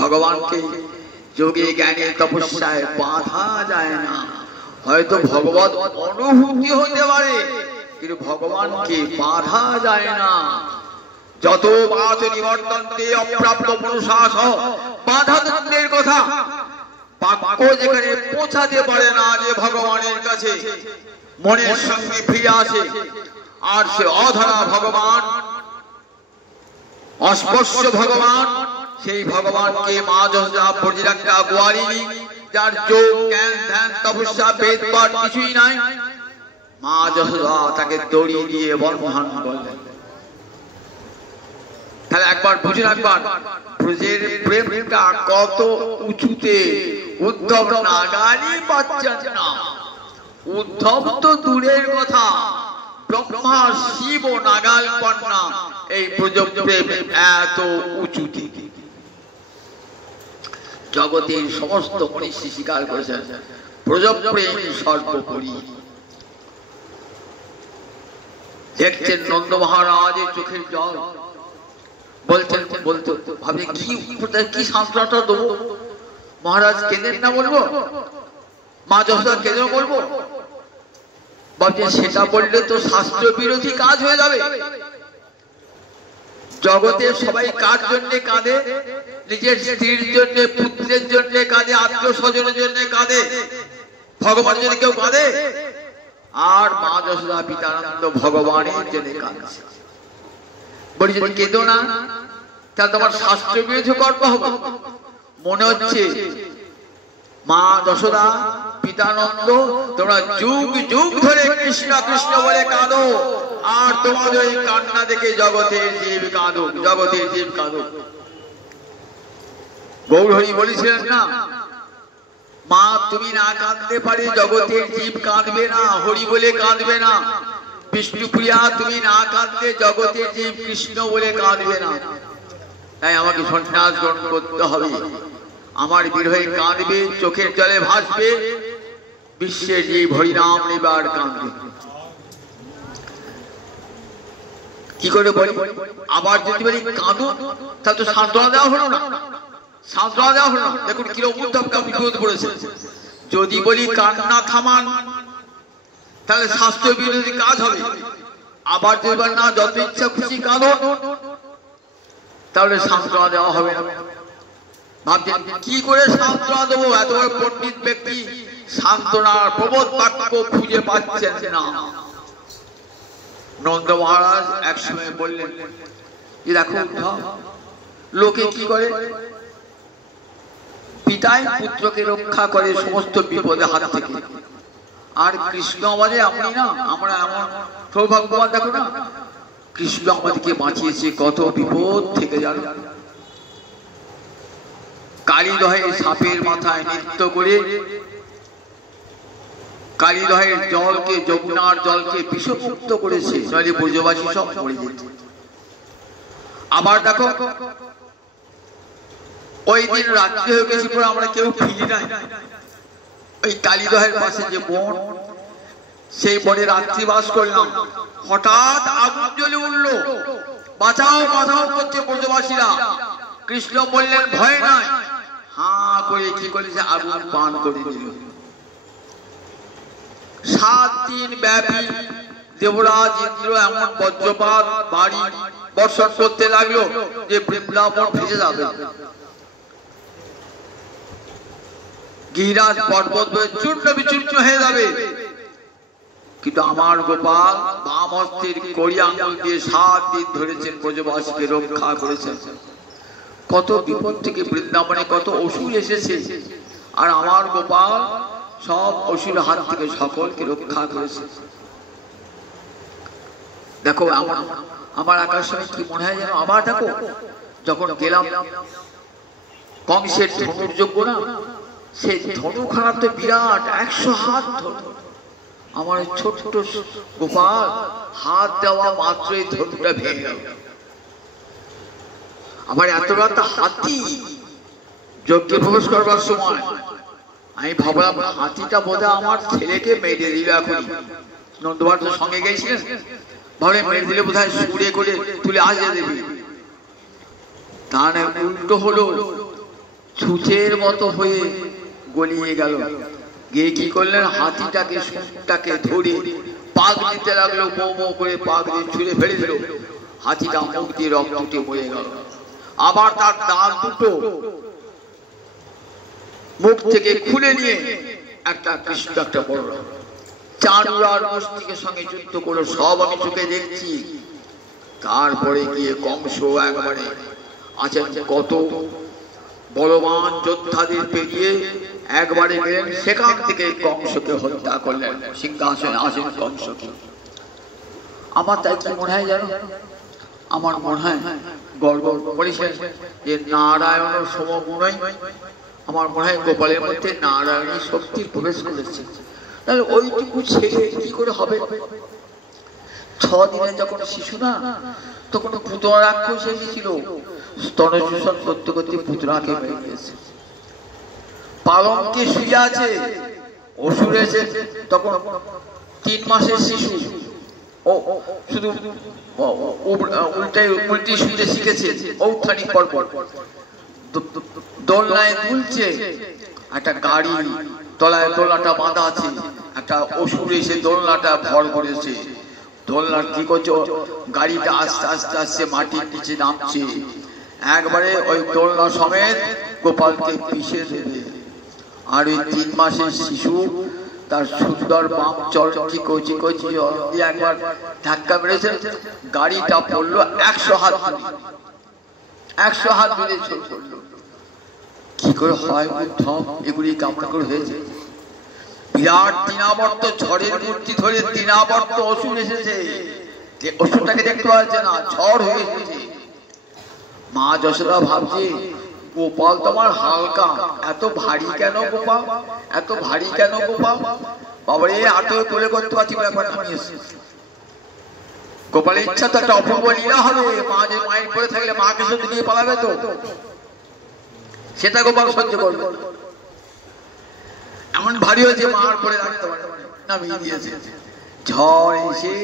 ভগবানকে যোগে জ্ঞানে তপস্যায় বাঁধা যায় না। হয়তো ভগবত অনুভূতি হতে পারে কিন্তু ভগবানকে বাঁধা যায় না। যত বাচ নিবর্তন্তে অপ্রাপ্ত পুরুষাস, বাধা দণ্ডের কথা বাক্য যেখানে পৌঁছাতে পারে না যে ভগবানের কাছে মনের সঙ্গে ফিরে আসে, আর সে অধরা ভগবান, অস্পর্শ ভগবান, সেই ভগবানকে মা যশোদা বর্জির একটা গোয়ারিনী, যার যোগ জ্ঞান ধ্যান তপস্যা বেদ পাঠ কিছুই নাই, মা যশোদা তাকে দড়ি দিয়ে বন্ধন করলেন। তাহলে একবার বুঝুন, একবার ব্রজের প্রেমটা কত উঁচুতে। উদ্ধব নাগালই পাচ্ছেন না। উদ্ধব তো দূরের কথা, ব্রহ্মা শিব নাগাল পান না এই ব্রজ প্রেম এত উঁচুতে। জগতের সমস্ত মনীষী স্বীকার করেছেন ব্রজ প্রেম সর্বোপরি। দেখছেন নন্দ মহারাজের চোখের জল, বলছেন বলতে ভাবে কি সান্ত্বনাটা দেবো। মহারাজ কেঁদেন না বলবো, মা যশোদা কেঁদেন বলবো, ভাবছেন সেটা বললে তো শাস্ত্র বিরোধী কাজ হয়ে যাবে। জগতে সবাই কার জন্য কাঁদে? নিজের স্ত্রীর জন্য, পুত্রের জন্য কাঁদে, আত্মীয় স্বজনের জন্য কাঁদে, ভগবানের জন্য কেউ কাঁদে? আর মা যশোদা পিতানন্দ ভগবানের জন্য কাঁদছে। বলি যদি কেঁদো না তাহলে তোমার শাস্ত্র বিরোধী কর্ম হবে। মনে হচ্ছে মা যশোদা পিতানন্দ তোমরা যুগ যুগ ধরে কৃষ্ণ কৃষ্ণ বলে কাঁদো, আর তোমাদের এই কান্না দেখে জগতের জীব কাঁদো, জগতের জীব কাঁদো। গৌরহরি বলেছিলেন না, মা তুমি না কাঁদতে পারে জগতের জীব কাঁদবে না, হরি বলে কাঁদবে না। বিষ্ণুপ্রিয়া তুমি না কাঁদলে জগতের জীব কৃষ্ণ বলে কাঁদবে না। তাই আমাকে সন্ন্যাস গ্রহণ করতে হবে। আমার বিরহে কাঁদবে, চোখের জলে ভাসবে, বিশ্বের জীব হরিনাম নিবার কাঁদবে। কি করে বলি? আবার যদি বলি কাঁদো তাহলে তো সান্ত্বনা দেওয়া হলো না, সান্ত্বনা দেওয়া হলো না। দেখুন কিরকম বিপদ পড়েছে। যদি বলি কান্না থামান তাহলে শাস্ত্র বিরোধী কাজ হবে। আবার যদি বলি না যত ইচ্ছা খুশি কাঁদো, তাহলে সান্ত্বনা দেওয়া হবে না। ভাবছেন কি করে সান্ত্বনা দেবো? এত বড় পণ্ডিত ব্যক্তি সান্ত্বনার প্রবোধ বাক্য খুঁজে পাচ্ছেন না। নন্দ মহারাজ একসময় বললেন যে দেখো লোকে কি করে, পিতাই পুত্রকে রক্ষা করে সমস্ত বিপদের হাত থেকে, আর কৃষ্ণ আমাদের এমনি না, আমরা এমন সৌভাগ্যবান। দেখো না কৃষ্ণ আমাদেরকে বাঁচিয়েছে কত বিপদ থেকে, জানো? কালীদহের সাপের মাথায় নৃত্য করে কালীদহের জলকে, যমুনার জলকে বিষমুক্ত করেছে, নইলে ব্রজবাসী সব মরে যেত। আবার দেখো ওই দিন রাত্রি হয়ে গেছে, আমরা কেউ ফিরি নাই। ওই কালীদহের পাশে যে বন, সেই বনে রাত্রিবাস করলাম। হঠাৎ আগুন জ্বলে উঠল, বাঁচাও বাঁচাও করছে ব্রজবাসীরা। কৃষ্ণ বললেন ভয় নাই, হাঁ করে কি করেছে আগুন পান করে দিল। 7 দিন ব্যাপী দেবরাজ ইন্দ্র এমন বজ্রপাত বাড়ি বর্ষণ করতে লাগলো যে বৃন্দাবন ভেসে যাবে। গিরিরাজ পর্বত চূর্ণ বিচূর্ণ হয়ে যাবে। কিন্তু আমার গোপাল বাম হস্তের কড়ি আঙুল দিয়ে 7 দিন ধরেছেন, ব্রজবাসীকে রক্ষা করেছেন। কত বিপদ থেকে বৃন্দাবনে কত অসুর এসেছে, আর আমার গোপাল সব অসুর হাত থেকে সকলকে রক্ষা করেছে। দেখো আমার আকার সময় কি মনে হয় যেন আবার দেখো যখন গেলাম কংসের ধনুর যোগ্য না, সেই ধনুখানা তো বিরাট 100 হাত ধনু। আমার ছোট্ট গোপাল হাত দেওয়া মাত্রই ধনুটা ভেঙে গেল। আমার এত রাত হাতি যজ্ঞে প্রবেশ করবার সময় আমি ভাবলাম হাতিটা বোধহয় আমার ছেলেকে মেরে দিল। এখন নন্দবার তো সঙ্গে গেছিলেন, ভাবে মেরে দিলে বোধহয় সুরে করে তুলে আসে দেবে। তার উল্টো হলো, ছুঁচের মতো হয়ে গলিয়ে গেল। গিয়ে কি করলেন, হাতিটাকে সুরটাকে ধরে পাক দিতে লাগলো, মো মো করে পাক দিয়ে ছুঁড়ে ফেলে দিল। হাতিটা মুখ দিয়ে রক্ত উঠে মরে গেল। আবার তার দাঁত দুটো মুখ থেকে খুলে নিয়ে একটা কৃষ্ণ একটা বড় চাঁদুরার মস্তিকের সঙ্গে যুদ্ধ করে সব আমি চোখে দেখছি। তারপরে গিয়ে কংস একবারে আছেন, কত বলবান যোদ্ধাদের পেরিয়ে একবারে গেলেন, সেখান থেকে কংসকে হত্যা করলেন, সিংহাসনে আসেন কংসকে। আমার তাই কি মনে হয় জানো, আমার মনে হয় গর্ব করেছেন যে নারায়ণ সমগুণই, আমার মনে হয় গোপালের মধ্যে নারায়ণী শক্তি প্রবেশ করেছে। তাহলে ওইটুকু ছেড়ে কি করে হবে? 6 দিনে যখন শিশু না, তখন পুতনা রাক্ষস এসেছিল, স্তনশোষণ করতে করতে পুতনাকে মেরে দিয়েছে। পালঙ্কে শুয়ে আছে, অসুর এসে তখন 3 মাসের শিশু, ও শুধু উল্টে শুতে শিখেছে, ঔত্থানিক পর্ব দোলনায় দুলছে, একটা গাড়ি তলায় দোলনাটা বাঁধা আছে, একটা অসুর এসে দোলনাটা ভর করেছে। দোলনার কি করছে, গাড়িটা আস্তে আস্তে আস্তে মাটির নিচে নামছে, একবারে ওই দোলনা সমেত গোপালকে পিষে দেবে। আর ওই 3 মাসের শিশু তার সুন্দর বাম চলকি কচি কচি দিয়ে একবার ধাক্কা মেরেছে, গাড়িটা পড়লো 100 হাত দূরে, 100 হাত দূরে চললো। কি করে হয় উদ্ধম, এগুলি কামনা করে হয়েছে। বিরাট তৃণাবর্ত ঝড়ের মূর্তি ধরে তৃণাবর্ত অসুর এসেছে, অসুরটাকে দেখতে পাচ্ছে না, ঝড় হয়ে এসেছে। মা যশোদা ভাবছে গোপাল তোমার হালকা, এত ভারী কেন গোপাল, এত ভারী কেন গোপাল? বাবারে আটো কোলে করতে পারছি ব্যাপার নামিয়েছে। গোপালের ইচ্ছা তো একটা অপূর্ব লীলা হবে, মা যে মায়ের করে থাকলে মাকে সঙ্গে নিয়ে পালাবে তো, সেটা গোপাল সহ্য করবে। এমন ভারী হয়েছে মার করে রাখতে পারে, নামিয়ে দিয়েছে। ঝড় এসে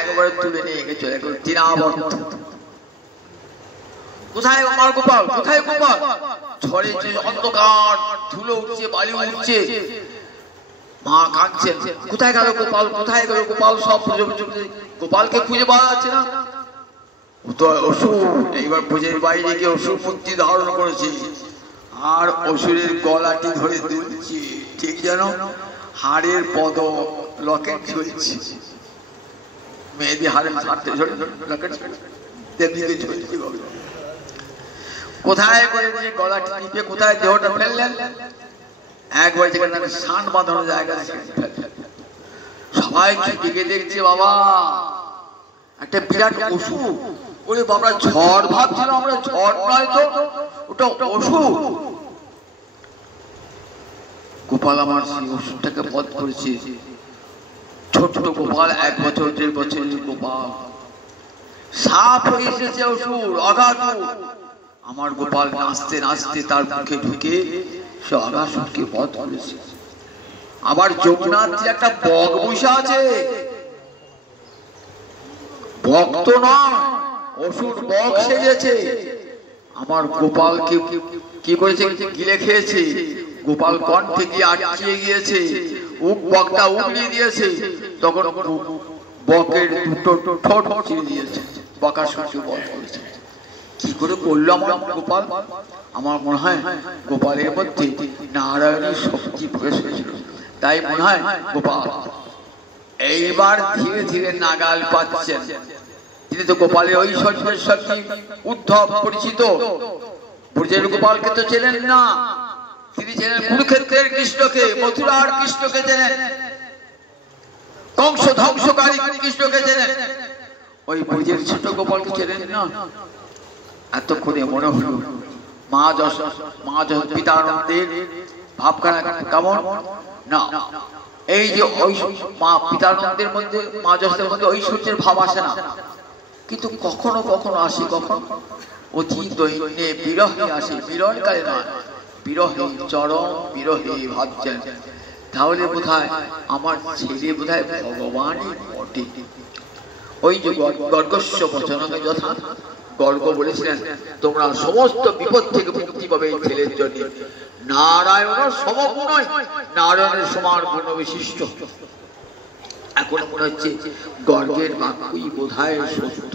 একবারে তুলে নিয়ে গেছে তৃণাবর্ত। কোথায় আমার গোপাল, কোথায় গোপাল? ঝড়ে অন্ধকার, ধুলো উঠছে, বালি উঠছে, মা কাঁদছেন, কোথায় গেল গোপাল, কোথায় গেল গোপাল? সব গোপালকে খুঁজে পাওয়া যাচ্ছে না। অসুর এইবার ভোজের বাইরে গিয়ে অসুর মূর্তি ধারণ করেছে, আর অসুরের গলাটি ধরে দুলছে, ঠিক যেন হাড়ের পদ লকেট ঝুলছে, মেয়েদের হাড়ের ছাড়তে লকেট ঝুলছে। কোথায় করে নিয়ে গলাটি টিপে কোথায় দেহটা ফেললেন, একবার যেখানে শান বাঁধানো জায়গা, সবাই দিকে দেখছে, বাবা একটা বিরাট অসুর। ওরে বাবা, ঝড় ভাবছিল আমরা, ঝড় নয় তো, ওটা অসুর। গোপাল আমার সেই অসুরটাকে বধ করেছে। ছোট্ট গোপাল, 1 বছর 1.5 বছরের গোপাল, সাপ হয়ে এসেছে অসুর, অগাধ। আমার গোপাল নাচতে নাচতে তার মুখে ঢুকে সে অগাসুরকে বধ করেছে। আবার যমুনার একটা বক বসে আছে, ভক্ত নয় অসুর বক সেজেছে। আমার গোপালকে কি করেছে, গিলে খেয়েছে, গোপাল কণ্ঠে গিয়ে আটকিয়ে গিয়েছে, বকটা উগলিয়ে দিয়েছে, তখন বকের দুটো ঠোঁট চিরে দিয়েছে, বকার সঙ্গে বধ করেছে। কি করে করলো আমার গোপাল? আমার মনে হয় গোপালের মধ্যে নারায়ণের শক্তি প্রবেশ হয়েছিল, তাই মনে হয় গোপাল এইবার ধীরে ধীরে নাগাল পাচ্ছেন। তিনি তো গোপালের ঐশ্বর্যের সাথে উদ্ধব পরিচিত, ব্রজের গোপালকে তো চেনেন না, তিনি চেনেন কুরুক্ষেত্রের কৃষ্ণকে, মথুরার কৃষ্ণকে চেনেন, কংস ধ্বংসকারী কৃষ্ণকে চেনেন, ওই ব্রজের ছোট গোপালকে চেনেন না। এতক্ষণে মনে হল মা পিতানন্দের ভাবখানা কেমন না, এই যে মা পিতানন্দের মধ্যে, মা যশোদের মধ্যে ঐশ্বর্যের ভাব আসে না, কিন্তু কখনো কখনো আসে, কখনো অতি দৈন্যে বিরহে আসে, মিলনকালে নয়, বিরহে, চরম বিরহে ভাবছেন। তাহলে বোধহয় আমার ছেলে বোধহয় ভগবানই বটে। ওই যে গর্গস্য বচনকে যথা, গর্গ বলেছিলেন তোমরা সমস্ত বিপদ থেকে মুক্তি পাবে এই ছেলের জন্য। নারায়ণের সমগুণ নয়, নারায়ণের সমান গুণ বিশিষ্ট। এখন মনে হচ্ছে গর্গের বাক্যই বোধহয় সত্য।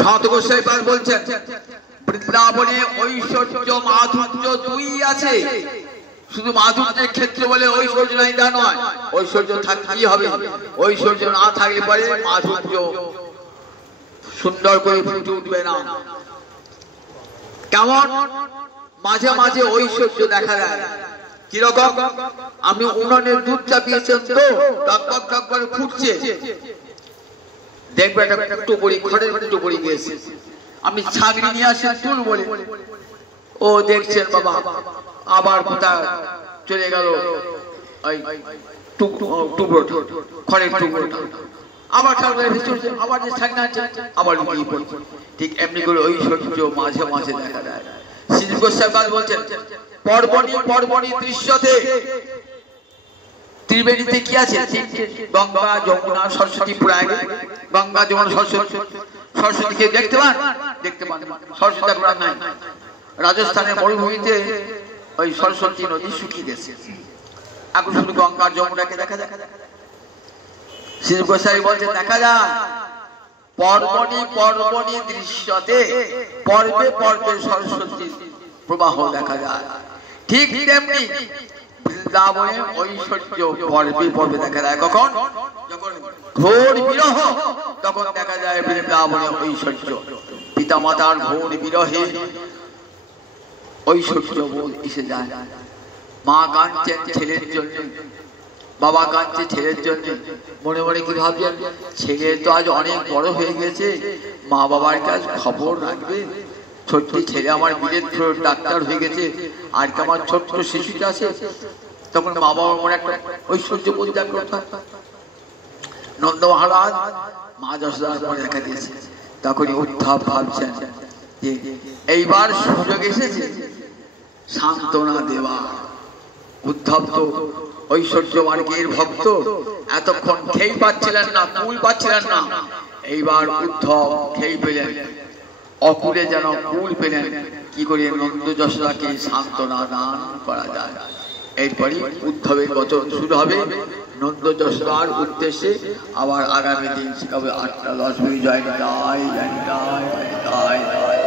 সন্ত গোসাই পাল বলছেন বৃন্দাবনে ঐশ্বর্য মাধুর্য দুই আছে, শুধু মাধুর্যের ক্ষেত্রে বলে ঐশ্বর্য নাই তা নয়, ঐশ্বর্য থাকতেই হবে, ঐশ্বর্য না থাকলে পরে মাধুর্য সুন্দর করে ফুটে উঠবে না। কেমন মাঝে মাঝে ঐশ্বর্য দেখা যায়, কিরকম? আপনি উনুনের দুধ চাপিয়েছেন তো টকবক টকবক ফুটছে, দেখবে একটা টুকরি, খড়ের টুকরি গিয়েছে, আপনি ছাগড়ি নিয়ে আসেন চুল বলে, ও দেখছেন বাবা আবার কোথায় চলে গেল ওই টুকরোটা, খড়ের টুকরোটা, আবার আবার যে ছাগনা আবার লুকিয়ে পড়ছে। ঠিক এমনি করে ঐশ্বর্য মাঝে মাঝে দেখা যায়। শ্রী গোস্বামী বলছেন পর্বণী দৃশ্যতে ত্রিবেণীতে কি আছে? গঙ্গা যমুনা সরস্বতী, প্রয়াগে গঙ্গা যমুনা সরস্বতীকে দেখতে পান? দেখতে পান, সরস্বতী নাই। রাজস্থানের মরুভূমিতে ওই সরস্বতী নদী শুকিয়ে গেছে, এখন শুধু গঙ্গা যমুনাকে দেখা যায়। শ্রী গোসাই বলছেন দেখা যায় পর্বণী দৃশ্যতে, পর্বে পর্বে সরস্বতী প্রবাহ দেখা যায়। ঠিক তেমনি বৃন্দাবনে ঐশ্বর্য পর্বে পর্বে দেখা যায়। কখন? যখন ঘোর বিরহ, তখন দেখা যায় বৃন্দাবনে ঐশ্বর্য। পিতা মাতার ঘোর বিরহে ঐশ্বর্য বোধ এসে যায়। মা কাঁদছেন ছেলের জন্য, বাবা কাঁদছে ছেলের জন্য, মনে মনে কি ভাবছেন? ছেলে তো আজ অনেক বড় হয়ে গেছে, মা বাবার কাছে খবর রাখবে, ছোট্ট ছেলে আমার বিলেত ডাক্তার হয়ে গেছে, আর কি আমার ছোট্ট শিশুটা আছে। তখন মা বাবার মনে একটা ঐশ্বর্য বোধ জাগ্রত। নন্দ মহারাজ মা যশোদার মনে দেখা দিয়েছে, তখনই উদ্ধব ভাবছেন যে এইবার সুযোগ এসেছে সান্ত্বনা দেওয়া। উদ্ধব তো ঐশ্বর্য মার্গের ভক্ত, এতক্ষণ খেই পাচ্ছিলেন না, কুল পাচ্ছিলেন না, এইবার উদ্ধব খেই পেলেন, অকুলে যেন কুল পেলেন। কি করে নন্দ যশোদাকে সান্ত্বনা দান করা যায়। এরপরই উদ্ধবের বচন শুরু হবে নন্দ যশোদার উদ্দেশ্যে। আবার আগামী দিন শিখাবে 8টা 10 জয় জয় জয় জয় জয়।